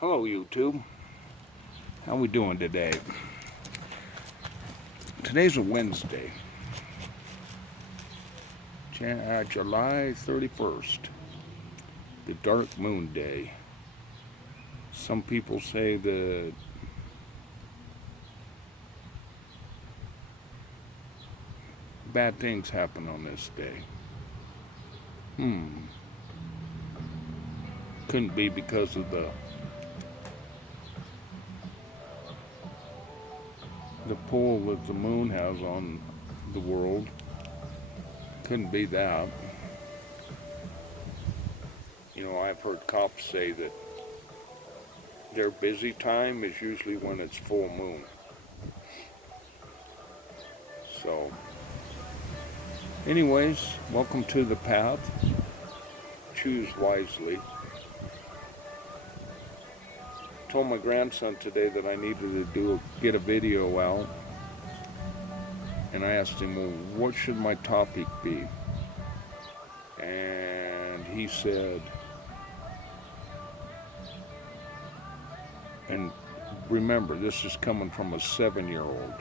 Hello YouTube. How we doing today? Today's a Wednesday. July 31st. The dark moon day. Some people say that bad things happen on this day. Couldn't be because of the pull that the moon has on the world. Couldn't be that. You know, I've heard cops say that their busy time is usually when it's full moon. So, anyways, welcome to the path. Choose wisely. Told my grandson today that I needed to get a video out, and I asked him, well, what should my topic be? And he said, and remember, this is coming from a 7-year-old.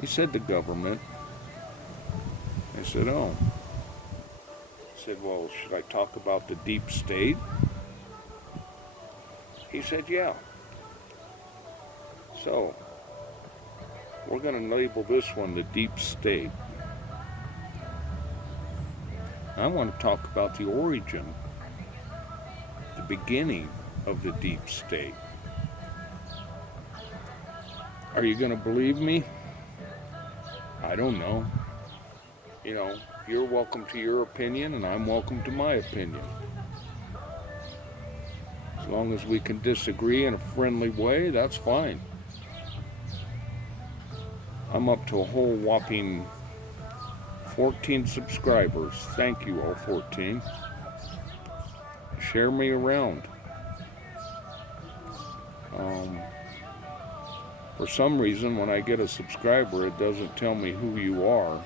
He said the government. I said, oh. I said, well, should I talk about the deep state? He said, yeah. So, we're going to label this one the deep state. I want to talk about the origin, the beginning of the deep state. Are you going to believe me? I don't know. You know, you're welcome to your opinion, and I'm welcome to my opinion. As long as we can disagree in a friendly way, that's fine. I'm up to a whole whopping 14 subscribers. Thank you, all 14. Share me around. For some reason, when I get a subscriber, it doesn't tell me who you are.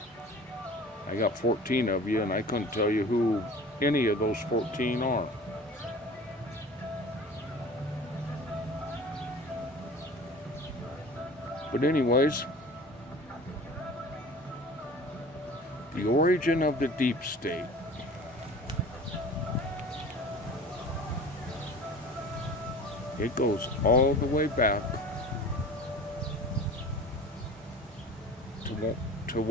I got 14 of you, and I couldn't tell you who any of those 14 are. But anyways, the origin of the deep state. It goes all the way back to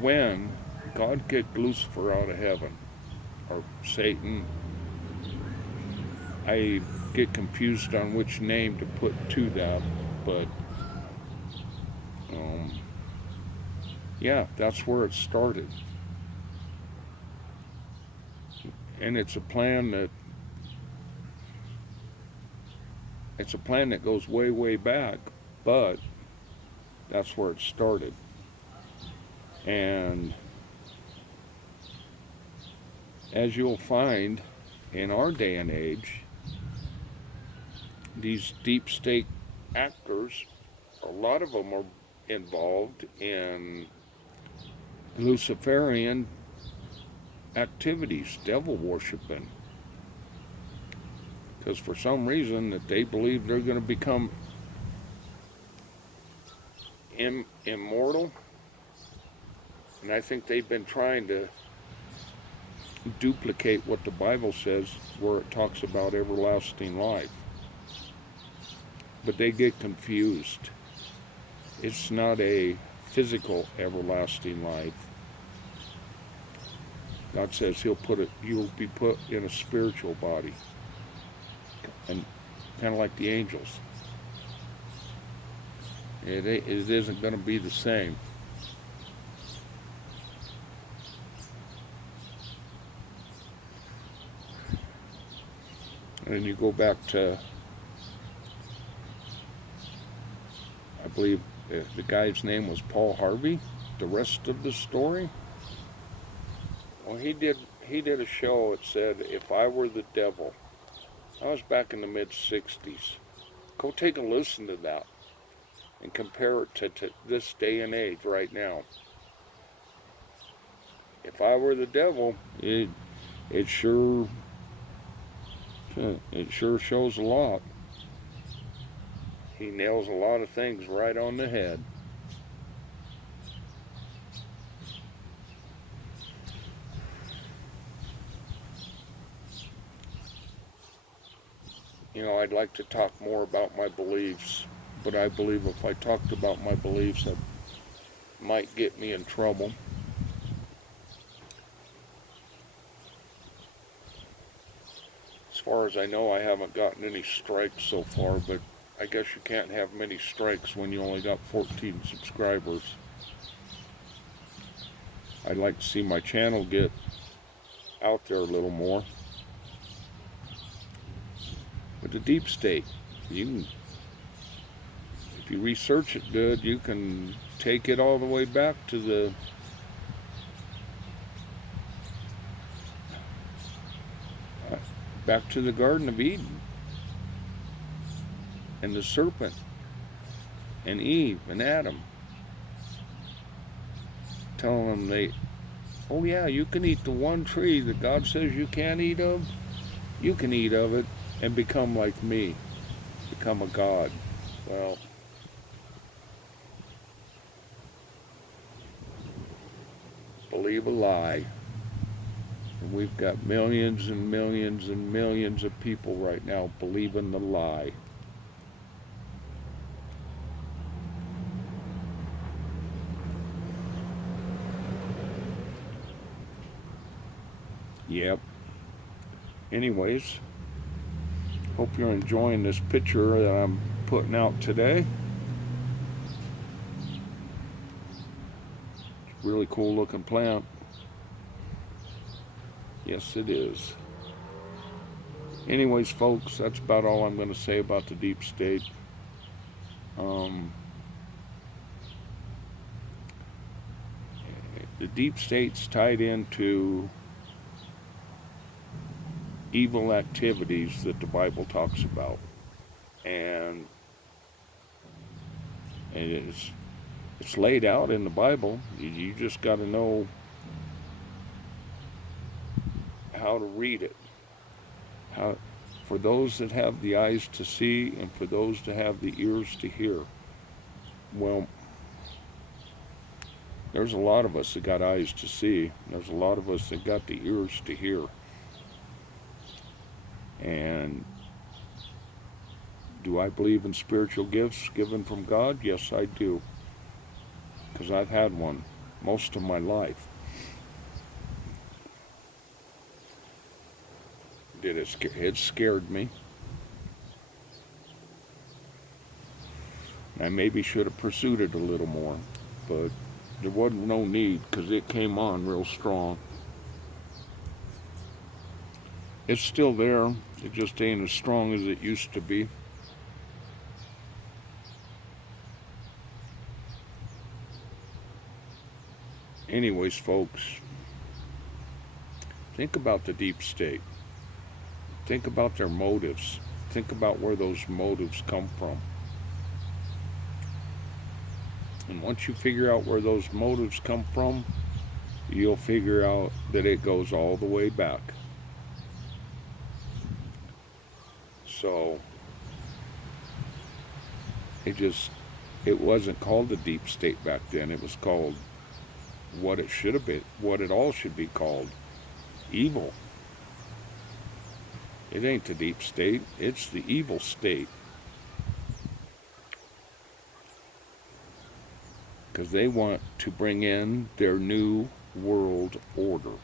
when God kicked Lucifer out of heaven, or Satan. I get confused on which name to put to that, but yeah, that's where it started. And it's a plan that goes way, way back, but that's where it started. And as you'll find in our day and age, these deep state actors, a lot of them are involved in Luciferian activities, devil worshiping. Because for some reason that they believe they're going to become immortal. And I think they've been trying to duplicate what the Bible says, where it talks about everlasting life. But they get confused. It's not a physical everlasting life. God says you'll be put in a spiritual body. And kind of like the angels. It isn't going to be the same. And you go back to, I believe the guy's name was Paul Harvey, the rest of the story. Well, he did a show that said, if I were the devil. I was back in the mid-60s. Go take a listen to that and compare it to this day and age right now. If I were the devil, it sure It sure shows a lot. He nails a lot of things right on the head. You know, I'd like to talk more about my beliefs, but I believe if I talked about my beliefs, that might get me in trouble. As far as I know, I haven't gotten any strikes so far, but I guess you can't have many strikes when you only got 14 subscribers. I'd like to see my channel get out there a little more. But the deep state, if you research it good, you can take it all the way back to the Garden of Eden and the serpent and Eve and Adam, telling them oh yeah, you can eat the one tree that God says you can't eat of. You can eat of it and become like me, become a god. Well, believe a lie. And we've got millions and millions and millions of people right now believing the lie. Yep. Anyways, hope you're enjoying this picture that I'm putting out today. Really cool looking plant. Yes, it is. Anyways, folks, that's about all I'm going to say about the deep state. The deep state's tied into evil activities that the Bible talks about, and it's laid out in the Bible. You just got to know how to read it. For those that have the eyes to see and for those that have the ears to hear. Well, there's a lot of us that got eyes to see. There's a lot of us that got the ears to hear. And do I believe in spiritual gifts given from God? Yes, I do. Because I've had one most of my life. It scared me. I maybe should have pursued it a little more, but there wasn't no need because it came on real strong. It's still there. It just ain't as strong as it used to be. Anyways, folks, think about the deep state. Think about their motives. Think about where those motives come from. And once you figure out where those motives come from, you'll figure out that it goes all the way back. So, it wasn't called the deep state back then. It was called what it should have been, what it all should be called, evil. It ain't the deep state, it's the evil state. Because they want to bring in their new world order.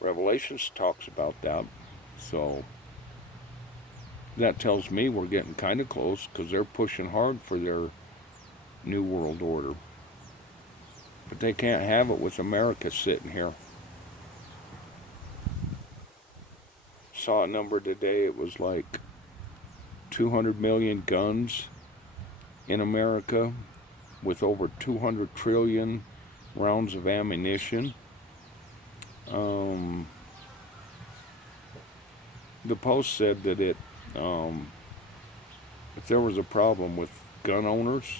Revelations talks about that, so that tells me we're getting kind of close because they're pushing hard for their new world order. But they can't have it with America sitting here. Saw a number today, it was like 200 million guns in America with over 200 trillion rounds of ammunition. The Post said that if there was a problem with gun owners,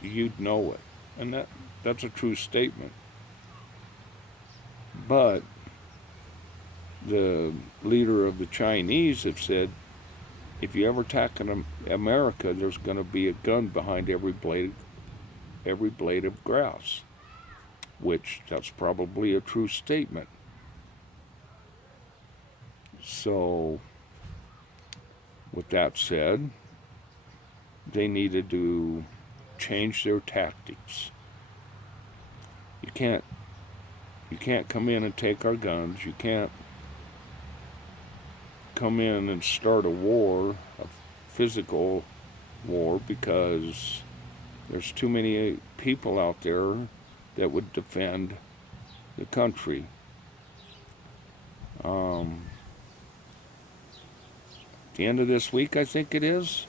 you'd know it. And that's a true statement. But the leader of the Chinese have said, if you ever attack America, there's going to be a gun behind every blade of grass, which that's probably a true statement. So, with that said, they needed to change their tactics. You can't come in and take our guns. You can't come in and start a war, a physical war, because there's too many people out there that would defend the country. At the end of this week, I think it is,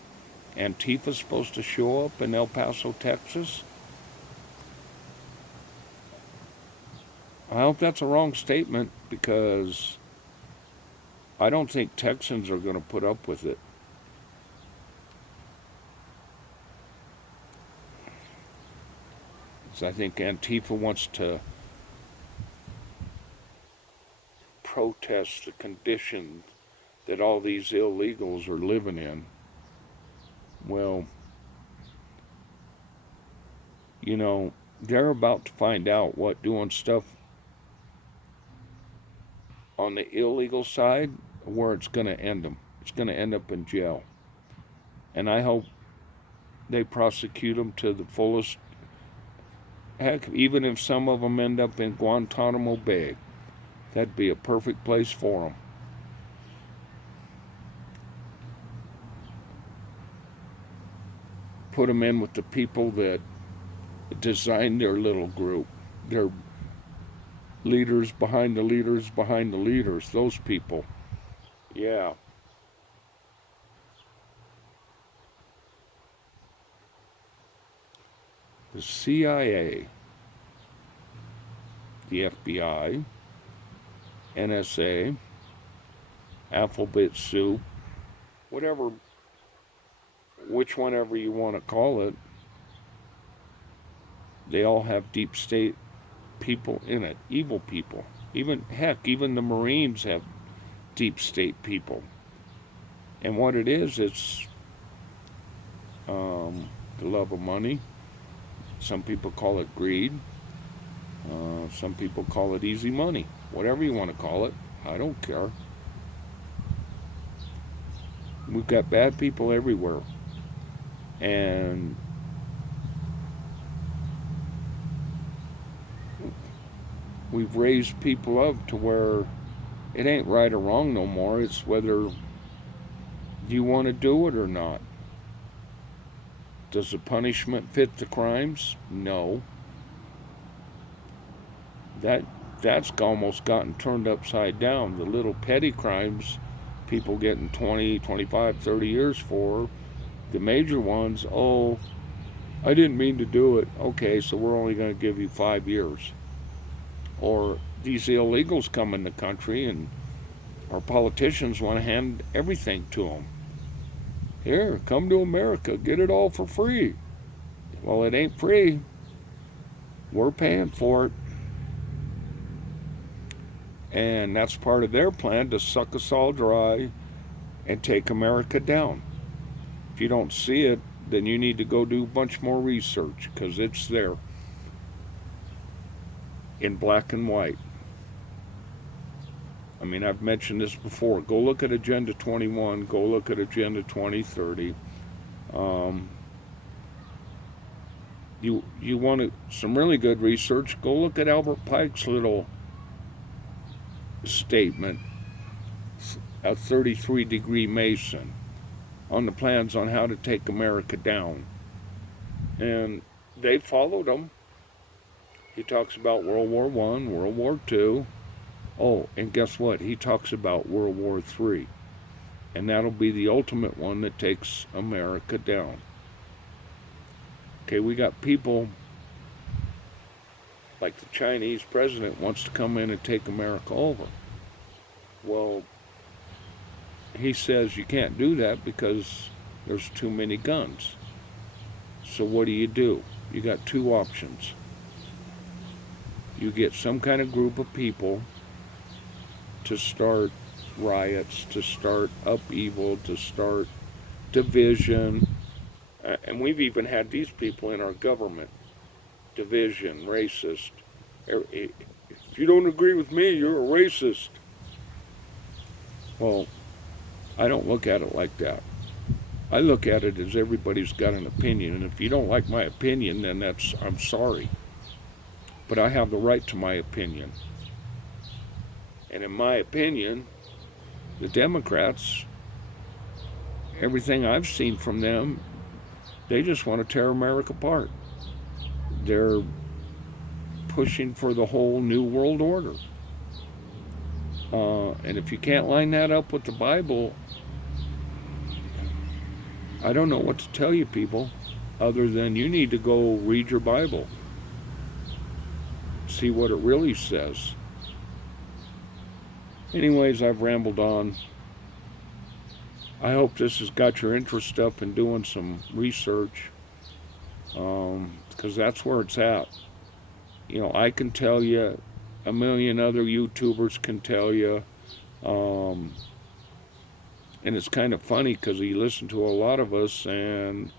Antifa's supposed to show up in El Paso, Texas. I hope that's a wrong statement, because I don't think Texans are going to put up with it. So I think Antifa wants to protest the condition that all these illegals are living in. Well, you know, they're about to find out what doing stuff on the illegal side, where it's going to end them. It's going to end up in jail. And I hope they prosecute them to the fullest. Heck, even if some of them end up in Guantanamo Bay, that'd be a perfect place for them. Put them in with the people that designed their little group, their leaders behind the leaders behind the leaders, those people. Yeah. The CIA, the FBI, NSA, Alphabet Soup, whatever, which one ever you want to call it, they all have deep state people in it, evil people. Even the Marines have deep state people. And what it is, it's the love of money. Some people call it greed. Some people call it easy money. Whatever you want to call it, I don't care. We've got bad people everywhere. And we've raised people up to where it ain't right or wrong no more. It's whether you want to do it or not. Does the punishment fit the crimes? No. That's almost gotten turned upside down. The little petty crimes people getting 20, 25, 30 years for. The major ones, oh, I didn't mean to do it. Okay, so we're only going to give you 5 years. Or these illegals come in the country and our politicians want to hand everything to them. Here, come to America, get it all for free. Well, it ain't free. We're paying for it. And that's part of their plan, to suck us all dry and take America down. If you don't see it, then you need to go do a bunch more research, because it's there in black and white. I mean, I've mentioned this before. Go look at Agenda 21. Go look at Agenda 2030. You want some really good research, go look at Albert Pike's little statement, a 33-degree Mason, on the plans on how to take America down. And they followed them. He talks about World War I, World War II. Oh, and guess what? He talks about World War III. And that'll be the ultimate one that takes America down. Okay, we got people like the Chinese president wants to come in and take America over. Well, he says you can't do that because there's too many guns. So what do? You got two options. You get some kind of group of people to start riots, to start upheaval, to start division. And we've even had these people in our government. Division, racist. If you don't agree with me, you're a racist. Well, I don't look at it like that. I look at it as everybody's got an opinion, and if you don't like my opinion, then I'm sorry. But I have the right to my opinion. And in my opinion, the Democrats, everything I've seen from them, they just want to tear America apart. They're pushing for the whole New World Order. And if you can't line that up with the Bible, I don't know what to tell you people, other than you need to go read your Bible. See what it really says. Anyways, I've rambled on. I hope this has got your interest up in doing some research, because that's where it's at. You know, I can tell you, a million other YouTubers can tell you, and it's kind of funny because you listen to a lot of us and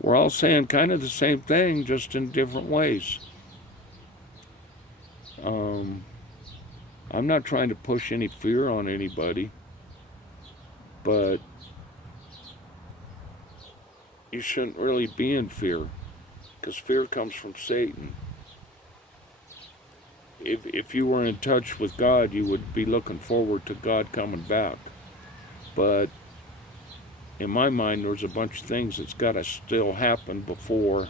we're all saying kind of the same thing, just in different ways. I'm not trying to push any fear on anybody, but you shouldn't really be in fear, because fear comes from Satan. If you were in touch with God, you would be looking forward to God coming back. But in my mind, there's a bunch of things that's got to still happen before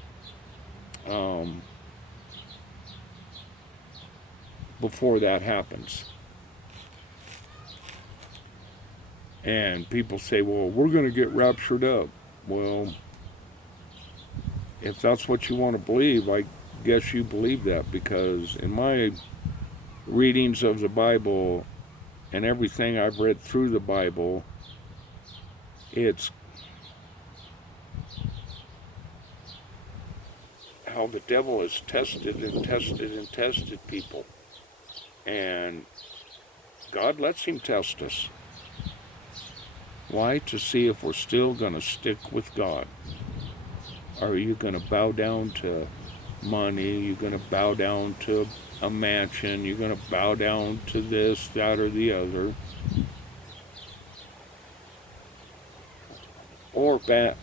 that happens. And people say, well, we're going to get raptured up. Well, if that's what you want to believe, I guess you believe that, because in my readings of the Bible and everything I've read through the Bible, it's how the devil has tested and tested and tested people. And God lets him test us. Why? To see if we're still going to stick with God. Are you going to bow down to money? You're going to bow down to a mansion? You're going to bow down to this, that, or the other? Or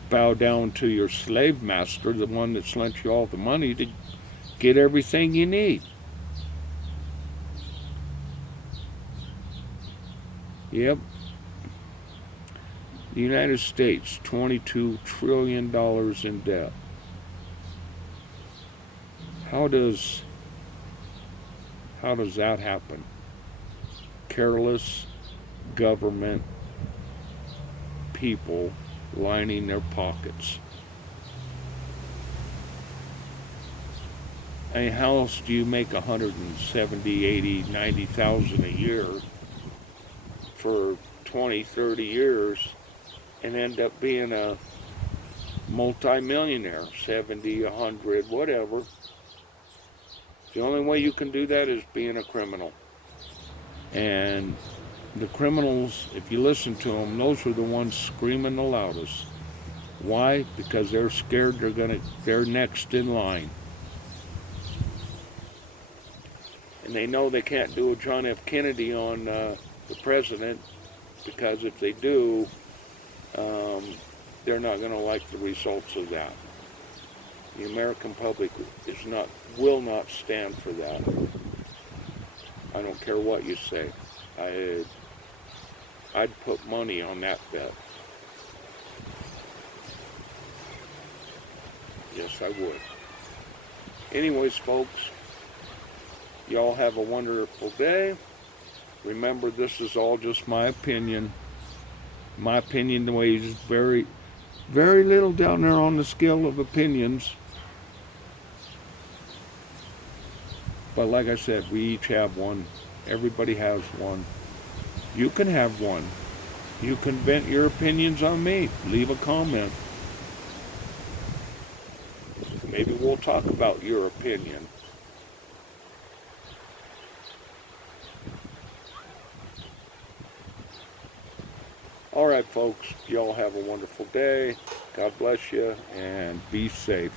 bow down to your slave master, the one that's lent you all the money to get everything you need? Yep. The United States, $22 trillion in debt. How does that happen? Careless government people lining their pockets. I mean, how else do you make 170, 80, 90,000 a year for 20, 30 years and end up being a multi-millionaire, 70, 100, whatever? The only way you can do that is being a criminal. And the criminals, if you listen to them, those are the ones screaming the loudest. Why? Because they're scared they're next in line. And they know they can't do a John F. Kennedy on the president, because if they do, they're not going to like the results of that. The American public will not stand for that. I don't care what you say. I'd put money on that bet. Yes, I would. Anyways, folks, y'all have a wonderful day. Remember, this is all just my opinion. My opinion weighs very, very little down there on the scale of opinions. But like I said, we each have one. Everybody has one. You can have one. You can vent your opinions on me. Leave a comment. Maybe we'll talk about your opinion. All right, folks, y'all have a wonderful day. God bless you, and be safe.